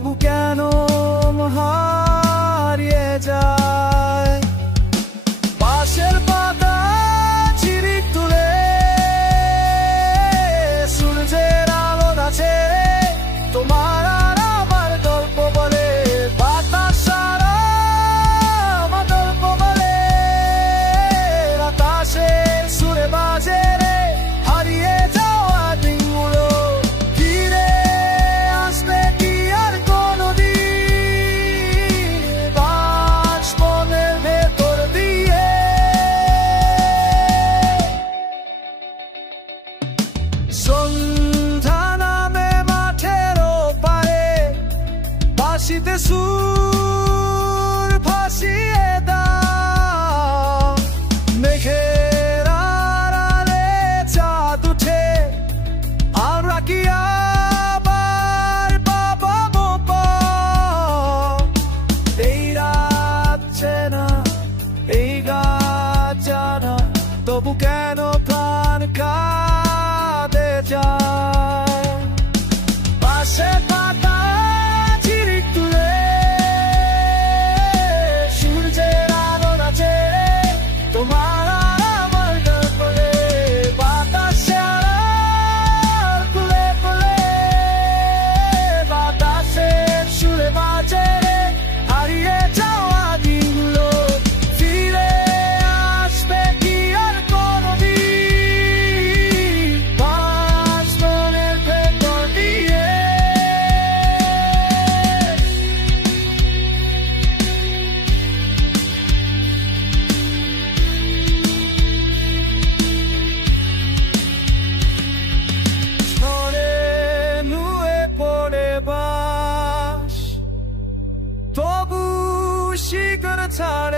তবু কেন হারিয়ে যায়। পাশের পাতা চিরিক তুলে সূর্যের আলো আছে তোমার আর আমার গল্প বলে। বাতাস সারা আমার গল্প বলে, বাতাসে সুরে বাজে রে হারিয়ে যাওয়া দিনগুলো। ফিরে আসবে কি আর কোনদিন বাঁশ মনের ভেতর দিয়ে। সন্ধ্যা নামে মাঠের পারে বাঁশিতে সুর ভাসিয়ে দাও। মেঘের আড়ালে চাঁদ উঠে আমরা কি আবার পাবো? এই রাত চেনা এই গাছ জানা, তবু কেন প্রাণ কাঁদে যায়। পাশে পাতা চিরিক তুলে সূর্যের আলো আছে তোমার আর আমার গল্পে। বাতাসে আড়াল খুলে খুলে, বাতাসে সুরে বাজে রে হারিয়ে যাওয়া দিনগুলো। ফিরে আসবে কি আর কোনদিন বাঁশ মনের ভেতর দিয়ে। ঝড়ে নুয়ে পড়ে বাঁশ তবু শিকড় ছাড়ে